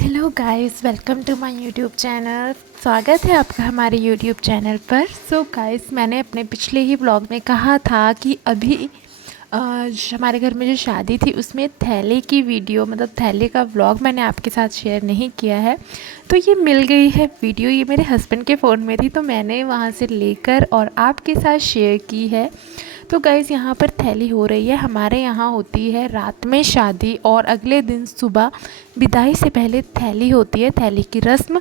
Hello guys, welcome to my YouTube channel. स्वागत है आपका हमारे यूट्यूब चैनल पर। सो गाइस, मैंने अपने पिछले ही ब्लॉग में कहा था कि अभी हमारे घर में जो शादी थी उसमें थैले की वीडियो मतलब थैले का व्लॉग मैंने आपके साथ शेयर नहीं किया है। तो ये मिल गई है वीडियो, ये मेरे हस्बैंड के फ़ोन में थी तो मैंने वहाँ से लेकर और आपके साथ शेयर की है। तो गाइज़, यहाँ पर थैली हो रही है। हमारे यहाँ होती है रात में शादी और अगले दिन सुबह विदाई से पहले थैली होती है, थैली की रस्म।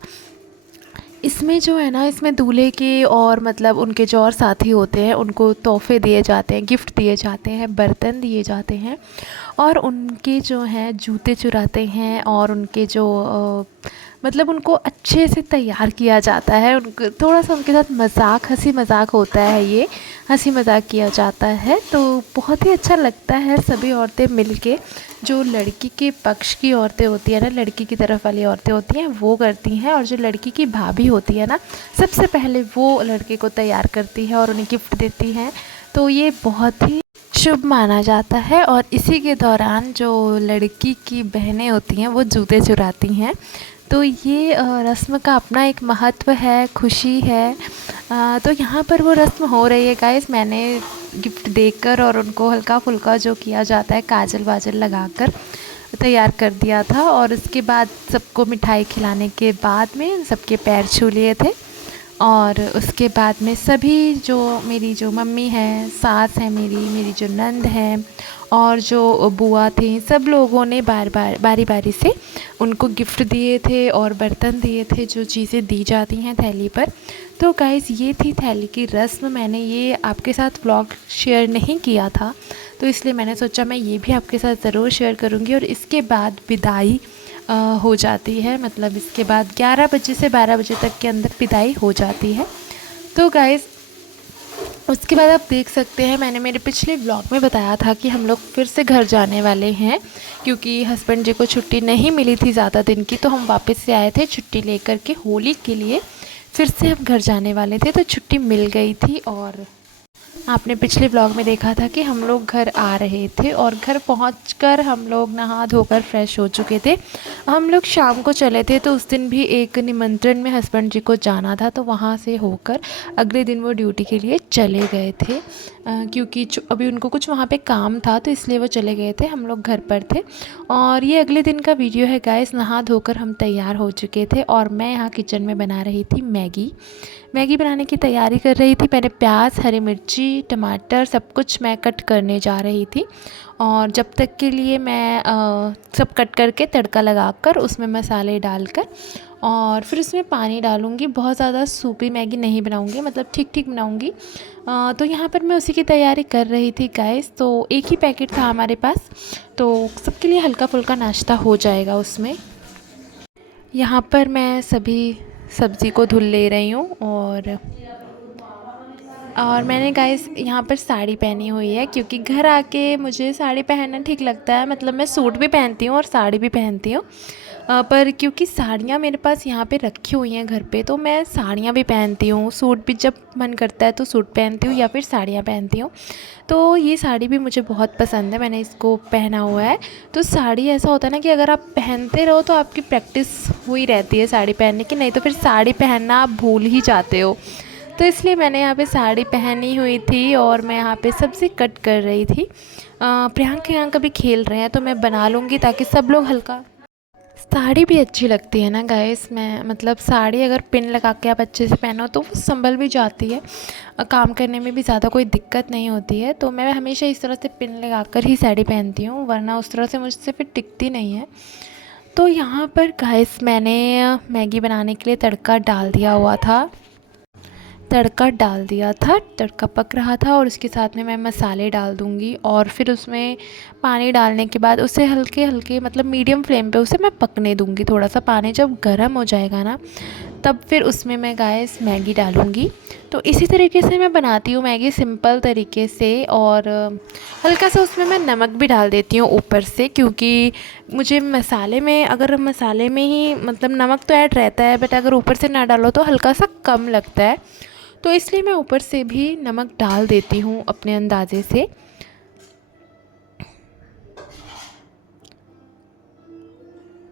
इसमें जो है ना, इसमें दूल्हे के और मतलब उनके जो और साथी होते हैं उनको तोहफे दिए जाते हैं, गिफ्ट दिए जाते हैं, बर्तन दिए जाते हैं और उनके जो हैं जूते चुराते हैं और उनके जो मतलब उनको अच्छे से तैयार किया जाता है। उनको थोड़ा सा उनके साथ मजाक, हंसी मजाक होता है, ये हंसी मजाक किया जाता है। तो बहुत ही अच्छा लगता है सभी औरतें मिलके, जो लड़की के पक्ष की औरतें होती है ना, लड़की की तरफ वाली औरतें होती हैं वो करती हैं, और जो लड़की की भाभी होती है ना, सबसे पहले वो लड़के को तैयार करती है और उन्हें गिफ्ट देती हैं। तो ये बहुत ही शुभ माना जाता है। और इसी के दौरान जो लड़की की बहनें होती हैं वो जूते चुराती हैं। तो ये रस्म का अपना एक महत्व है, खुशी है। तो यहाँ पर वो रस्म हो रही है गाइस। मैंने गिफ्ट देकर और उनको हल्का फुल्का जो किया जाता है काजल वाजल लगाकर तैयार कर दिया था, और उसके बाद सबको मिठाई खिलाने के बाद में सबके पैर छू लिए थे। और उसके बाद में सभी जो मेरी जो मम्मी हैं, सास हैं, मेरी जो नंद हैं और जो बुआ थी, सब लोगों ने बारी बारी से उनको गिफ्ट दिए थे और बर्तन दिए थे, जो चीज़ें दी जाती हैं थैली पर। तो गाइस, ये थी थैली की रस्म। मैंने ये आपके साथ व्लॉग शेयर नहीं किया था, तो इसलिए मैंने सोचा मैं ये भी आपके साथ ज़रूर शेयर करूँगी। और इसके बाद विदाई हो जाती है, मतलब इसके बाद 11 बजे से 12 बजे तक के अंदर विदाई हो जाती है। तो गाइज़, उसके बाद आप देख सकते हैं, मैंने मेरे पिछले व्लॉग में बताया था कि हम लोग फिर से घर जाने वाले हैं, क्योंकि हस्बैंड जी को छुट्टी नहीं मिली थी ज़्यादा दिन की, तो हम वापस से आए थे छुट्टी लेकर के होली के लिए। फिर से हम घर जाने वाले थे तो छुट्टी मिल गई थी। और आपने पिछले ब्लॉग में देखा था कि हम लोग घर आ रहे थे और घर पहुंचकर हम लोग नहा धोकर फ्रेश हो चुके थे। हम लोग शाम को चले थे, तो उस दिन भी एक निमंत्रण में हस्बैंड जी को जाना था, तो वहाँ से होकर अगले दिन वो ड्यूटी के लिए चले गए थे। क्योंकि अभी उनको कुछ वहाँ पे काम था, तो इसलिए वो चले गए थे, हम लोग घर पर थे। और ये अगले दिन का वीडियो है गाइस। नहा धोकर हम तैयार हो चुके थे और मैं यहाँ किचन में बना रही थी मैगी बनाने की तैयारी कर रही थी। मैंने प्याज, हरी मिर्ची, टमाटर सब कुछ मैं कट करने जा रही थी। और जब तक के लिए मैं सब कट करके तड़का लगाकर उसमें मसाले डालकर और फिर उसमें पानी डालूँगी। बहुत ज़्यादा सूपी मैगी नहीं बनाऊँगी, मतलब ठीक ठीक बनाऊँगी। तो यहाँ पर मैं उसी की तैयारी कर रही थी गाइस। तो एक ही पैकेट था हमारे पास, तो सबके लिए हल्का फुल्का नाश्ता हो जाएगा उसमें। यहाँ पर मैं सभी सब्ज़ी को धुल ले रही हूँ। और मैंने गाइस यहाँ पर साड़ी पहनी हुई है, क्योंकि घर आके मुझे साड़ी पहनना ठीक लगता है। मतलब मैं सूट भी पहनती हूँ और साड़ी भी पहनती हूँ, पर क्योंकि साड़ियाँ मेरे पास यहाँ पे रखी हुई हैं घर पे, तो मैं साड़ियाँ भी पहनती हूँ, सूट भी जब मन करता है तो सूट पहनती हूँ या फिर साड़ियाँ पहनती हूँ। तो ये साड़ी भी मुझे बहुत पसंद है, मैंने इसको पहना हुआ है। तो साड़ी ऐसा होता है ना कि अगर आप पहनते रहो तो आपकी प्रैक्टिस हुई रहती है साड़ी पहनने की, नहीं तो फिर साड़ी पहनना आप भूल ही जाते हो। तो इसलिए मैंने यहाँ पे साड़ी पहनी हुई थी और मैं यहाँ पे सब्ज़ी कट कर रही थी। प्रियांक यहाँ कभी खेल रहे हैं तो मैं बना लूँगी ताकि सब लोग हल्का। साड़ी भी अच्छी लगती है ना गाइस। मैं मतलब साड़ी अगर पिन लगा के आप अच्छे से पहनो तो वो संभल भी जाती है, काम करने में भी ज़्यादा कोई दिक्कत नहीं होती है। तो मैं हमेशा इस तरह से पिन लगा कर ही साड़ी पहनती हूँ, वरना उस तरह से मुझसे फिर टिकती नहीं है। तो यहाँ पर गाइस मैंने मैगी बनाने के लिए तड़का डाल दिया हुआ था, तड़का पक रहा था और उसके साथ में मैं मसाले डाल दूँगी। और फिर उसमें पानी डालने के बाद उसे हल्के हल्के मतलब मीडियम फ्लेम पे उसे मैं पकने दूँगी। थोड़ा सा पानी जब गर्म हो जाएगा ना, तब फिर उसमें मैं गाइस मैगी डालूँगी। तो इसी तरीके से मैं बनाती हूँ मैगी, सिंपल तरीके से। और हल्का सा उसमें मैं नमक भी डाल देती हूँ ऊपर से, क्योंकि मुझे मसाले में, अगर मसाले में ही मतलब नमक तो ऐड रहता है, बट अगर ऊपर से ना डालो तो हल्का सा कम लगता है, तो इसलिए मैं ऊपर से भी नमक डाल देती हूँ अपने अंदाज़े से।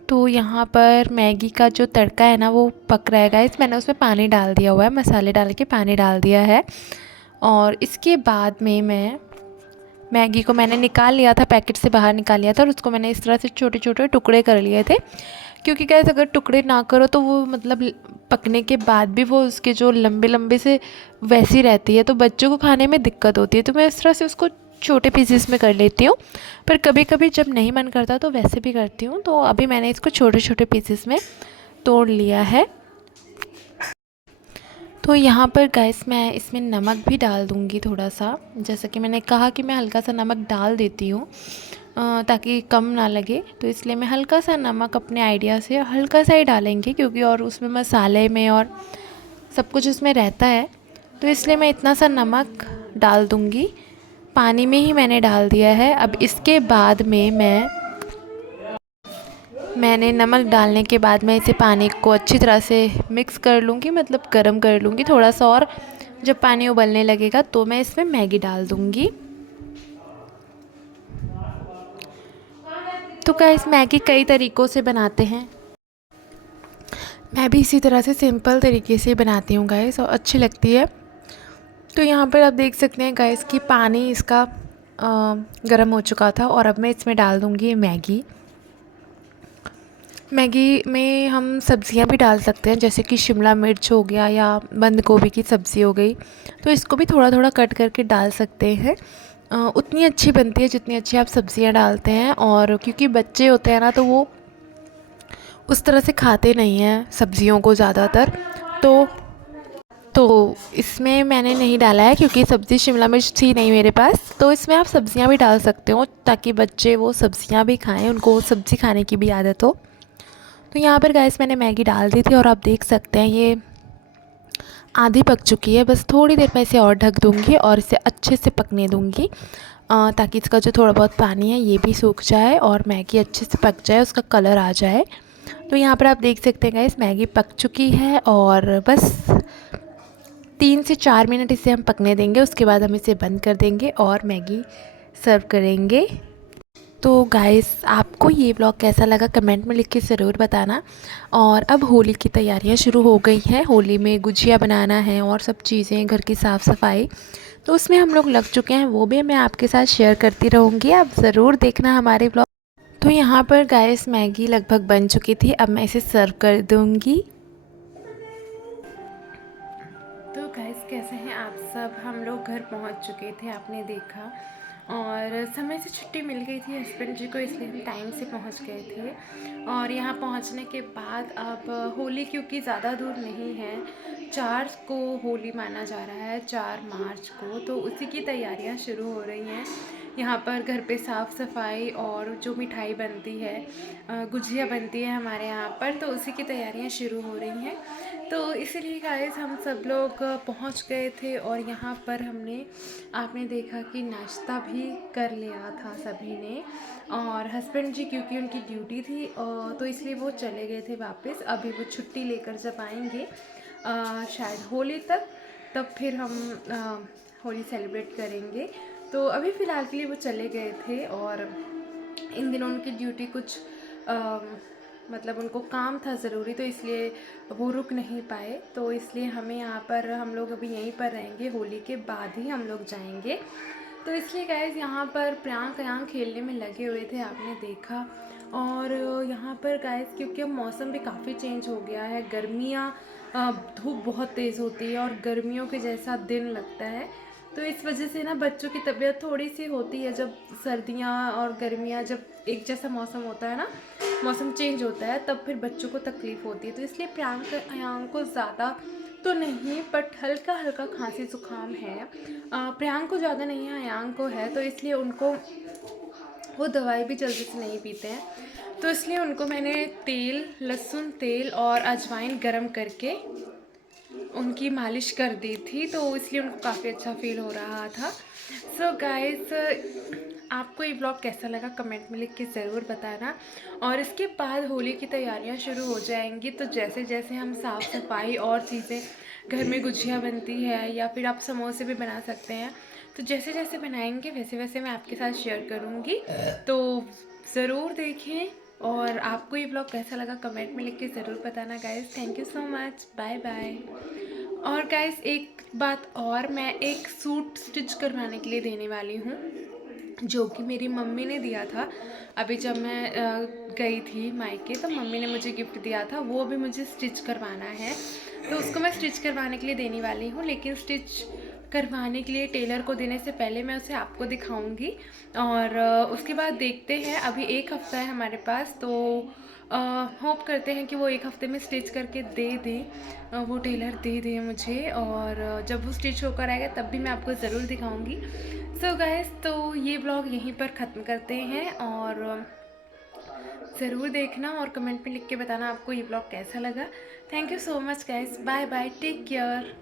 तो यहाँ पर मैगी का जो तड़का है ना वो पक रहा है गाइस। मैंने उसमें पानी डाल दिया हुआ है, मसाले डाल के पानी डाल दिया है। और इसके बाद में मैगी को मैंने निकाल लिया था, पैकेट से बाहर निकाल लिया था, और उसको मैंने इस तरह से छोटे छोटे टुकड़े कर लिए थे। क्योंकि गाइस अगर टुकड़े ना करो तो वो मतलब पकने के बाद भी वो उसके जो लंबे लंबे से वैसी रहती है, तो बच्चों को खाने में दिक्कत होती है। तो मैं इस तरह से उसको छोटे पीसेस में कर लेती हूँ, पर कभी कभी जब नहीं मन करता तो वैसे भी करती हूँ। तो अभी मैंने इसको छोटे छोटे पीसेस में तोड़ लिया है। तो यहाँ पर गैस मैं इसमें नमक भी डाल दूँगी थोड़ा सा, जैसा कि मैंने कहा कि मैं हल्का सा नमक डाल देती हूँ ताकि कम ना लगे। तो इसलिए मैं हल्का सा नमक अपने आइडिया से हल्का सा ही डालेंगे, क्योंकि और उसमें मसाले में और सब कुछ उसमें रहता है, तो इसलिए मैं इतना सा नमक डाल दूँगी। पानी में ही मैंने डाल दिया है। अब इसके बाद में मैंने नमक डालने के बाद मैं इसे पानी को अच्छी तरह से मिक्स कर लूँगी, मतलब गर्म कर लूँगी थोड़ा सा। और जब पानी उबलने लगेगा तो मैं इसमें मैगी डाल दूँगी। तो गाइस मैगी कई तरीक़ों से बनाते हैं, मैं भी इसी तरह से सिंपल तरीके से बनाती हूँ गाइस, और अच्छी लगती है। तो यहाँ पर आप देख सकते हैं गाइस कि पानी इसका गर्म हो चुका था, और अब मैं इसमें डाल दूँगी मैगी। मैगी में हम सब्ज़ियाँ भी डाल सकते हैं, जैसे कि शिमला मिर्च हो गया या बंद गोभी की सब्ज़ी हो गई, तो इसको भी थोड़ा थोड़ा कट करके डाल सकते हैं। उतनी अच्छी बनती है जितनी अच्छी आप सब्ज़ियाँ डालते हैं। और क्योंकि बच्चे होते हैं ना, तो वो उस तरह से खाते नहीं हैं सब्ज़ियों को ज़्यादातर, तो इसमें मैंने नहीं डाला है क्योंकि सब्ज़ी शिमला मिर्च थी नहीं मेरे पास। तो इसमें आप सब्ज़ियाँ भी डाल सकते हो ताकि बच्चे वो सब्ज़ियाँ भी खाएँ, उनको सब्ज़ी खाने की भी आदत हो। तो यहाँ पर गाइस मैंने मैगी डाल दी थी, और आप देख सकते हैं ये आधी पक चुकी है। बस थोड़ी देर मैं इसे और ढक दूँगी और इसे अच्छे से पकने दूँगी, ताकि इसका जो थोड़ा बहुत पानी है ये भी सूख जाए और मैगी अच्छे से पक जाए, उसका कलर आ जाए। तो यहाँ पर आप देख सकते हैं गाइस मैगी पक चुकी है, और बस 3 से 4 मिनट इसे हम पकने देंगे। उसके बाद हम इसे बंद कर देंगे और मैगी सर्व करेंगे। तो गाइस आपको ये ब्लॉग कैसा लगा कमेंट में लिख के ज़रूर बताना। और अब होली की तैयारियां शुरू हो गई हैं, होली में गुजिया बनाना है और सब चीज़ें, घर की साफ़ सफाई, तो उसमें हम लोग लग चुके हैं। वो भी मैं आपके साथ शेयर करती रहूँगी, आप ज़रूर देखना हमारे ब्लॉग। तो यहाँ पर गाइस मैगी लगभग बन चुकी थी, अब मैं इसे सर्व कर दूँगी। तो गाइस कैसे हैं आप सब? हम लोग घर पहुंच चुके थे, आपने देखा, और समय से छुट्टी मिल गई थी हस्बैंड जी को, इसलिए हम टाइम से पहुंच गए थे। और यहाँ पहुंचने के बाद अब होली क्योंकि ज़्यादा दूर नहीं है, 4 को होली माना जा रहा है, 4 मार्च को, तो उसी की तैयारियां शुरू हो रही हैं। यहाँ पर घर पे साफ़ सफाई और जो मिठाई बनती है, गुजिया बनती है हमारे यहाँ पर, तो उसी की तैयारियां शुरू हो रही हैं। तो इसीलिए गाइस हम सब लोग पहुँच गए थे, और यहाँ पर हमने, आपने देखा कि नाश्ता भी कर लिया था सभी ने। और हस्बैंड जी क्योंकि उनकी ड्यूटी थी तो इसलिए वो चले गए थे वापस। अभी वो छुट्टी लेकर जब आएंगे शायद होली तक, तब फिर हम होली सेलिब्रेट करेंगे। तो अभी फ़िलहाल के लिए वो चले गए थे, और इन दिनों उनकी ड्यूटी कुछ मतलब उनको काम था ज़रूरी, तो इसलिए वो रुक नहीं पाए। तो इसलिए हमें यहाँ पर, हम लोग अभी यहीं पर रहेंगे, होली के बाद ही हम लोग जाएंगे। तो इसलिए गाइस यहाँ पर प्रियांक खेलने में लगे हुए थे, आपने देखा। और यहाँ पर गाइस क्योंकि अब मौसम भी काफ़ी चेंज हो गया है, गर्मियाँ, धूप बहुत तेज़ होती है और गर्मियों के जैसा दिन लगता है, तो इस वजह से ना बच्चों की तबीयत थोड़ी सी होती है। जब सर्दियाँ और गर्मियाँ जब एक जैसा मौसम होता है ना, मौसम चेंज होता है, तब फिर बच्चों को तकलीफ़ होती है। तो इसलिए प्रियांक को ज़्यादा तो नहीं, बट हल्का हल्का खांसी जुकाम है। प्रियांक को ज़्यादा नहीं है, अयांक को है, तो इसलिए उनको वो दवाई भी जल्दी से नहीं पीते हैं, तो इसलिए उनको मैंने तेल, लहसुन तेल और अजवाइन गरम करके उनकी मालिश कर दी थी, तो इसलिए उनको काफ़ी अच्छा फील हो रहा था। सो गाइस आपको ये ब्लॉग कैसा लगा कमेंट में लिख के ज़रूर बताना। और इसके बाद होली की तैयारियां शुरू हो जाएंगी, तो जैसे जैसे हम साफ़ सफाई और चीज़ें, घर में गुजिया बनती है या फिर आप समोसे भी बना सकते हैं, तो जैसे जैसे बनाएंगे वैसे वैसे मैं आपके साथ शेयर करूँगी। तो ज़रूर देखें और आपको ये ब्लॉग कैसा लगा कमेंट में लिख के ज़रूर बताना guys. Thank you so much, bye bye. और गाइस एक बात और, मैं एक सूट स्टिच करवाने के लिए देने वाली हूँ जो कि मेरी मम्मी ने दिया था। अभी जब मैं गई थी मायके तो मम्मी ने मुझे गिफ्ट दिया था, वो भी मुझे स्टिच करवाना है। तो उसको मैं स्टिच करवाने के लिए देने वाली हूँ, लेकिन स्टिच करवाने के लिए टेलर को देने से पहले मैं उसे आपको दिखाऊंगी। और उसके बाद देखते हैं, अभी एक हफ़्ता है हमारे पास, तो होप करते हैं कि वो एक हफ़्ते में स्टिच करके दे दे, वो टेलर दे दे मुझे। और जब वो स्टिच होकर आएगा तब भी मैं आपको ज़रूर दिखाऊंगी। सो गाइस, तो ये ब्लॉग यहीं पर ख़त्म करते हैं, और ज़रूर देखना और कमेंट में लिख के बताना आपको ये ब्लॉग कैसा लगा। Thank you so much guys, bye bye, take care.